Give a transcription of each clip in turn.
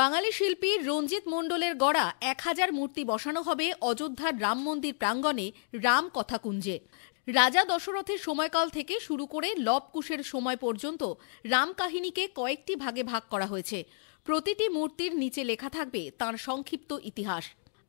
বাঙালি শিল্পী রঞ্জিত মণ্ডলের গড়া ১,০০০ মূর্তি বসানো হবে অযোধ্যার রাম মন্দির প্রাঙ্গণে রাম কথাকুঞ্জে। রাজা দশরথের সময়কাল থেকে শুরু করে লব কুশের সময় পর্যন্ত রাম কাহিনীকে কয়েকটি ভাগে ভাগ করা হয়েছে। প্রতিটি মূর্তির নিচে লেখা থাকবে তাঁর সংক্ষিপ্ত ইতিহাস।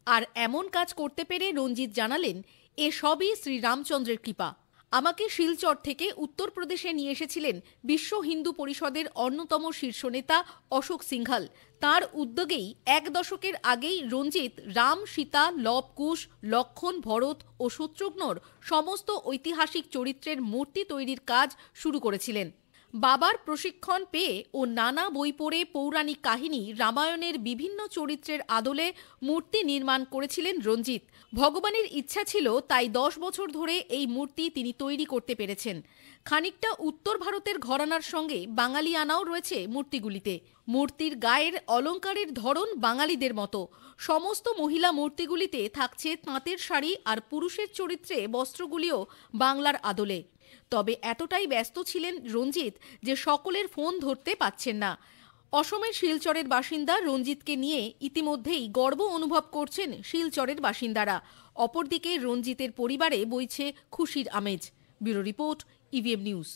আর এমন কাজ করতে পেরে রঞ্জিত জানালেন, এ সবই শ্রীরামচন্দ্রের কৃপা। আমাকে শিলচর থেকে উত্তরপ্রদেশে নিয়ে এসেছিলেন বিশ্ব হিন্দু পরিষদের অন্যতম শীর্ষ নেতা অশোক সিংঘল। তাঁর উদ্যোগেই ১ দশকের আগেই রঞ্জিত রাম, সীতা, লব কুশ, লক্ষণ, ভরত ও শত্রুঘ্নর সমস্ত ঐতিহাসিক চরিত্রের মূর্তি তৈরির কাজ শুরু করেছিলেন। বাবার প্রশিক্ষণ পেয়ে ও নানা বই পড়ে পৌরাণিক কাহিনী রামায়ণের বিভিন্ন চরিত্রের আদলে মূর্তি নির্মাণ করেছিলেন রঞ্জিত। ভগবানের ইচ্ছা ছিল, তাই ১০ বছর ধরে এই মূর্তি তিনি তৈরি করতে পেরেছেন। খানিকটা উত্তর ভারতের ঘরানার সঙ্গে বাঙালিয়ানাও রয়েছে মূর্তিগুলিতে। মূর্তির গায়ের অলঙ্কারের ধরন বাঙালিদের মতো। সমস্ত মহিলা মূর্তিগুলিতে থাকছে তাঁতের শাড়ি, আর পুরুষের চরিত্রে বস্ত্রগুলিও বাংলার আদলে। তবে এতটাই ব্যস্ত ছিলেন রঞ্জিত যে সকলের ফোন ধরতে পাচ্ছেন না। অসমের শিলচরের বাসিন্দা রঞ্জিতকে নিয়ে ইতিমধ্যেই গর্ব অনুভব করছেন শিলচরের বাসিন্দারা। অপরদিকে রঞ্জিতের পরিবারে বইছে খুশির আমেজ। Bureau report, EVM news.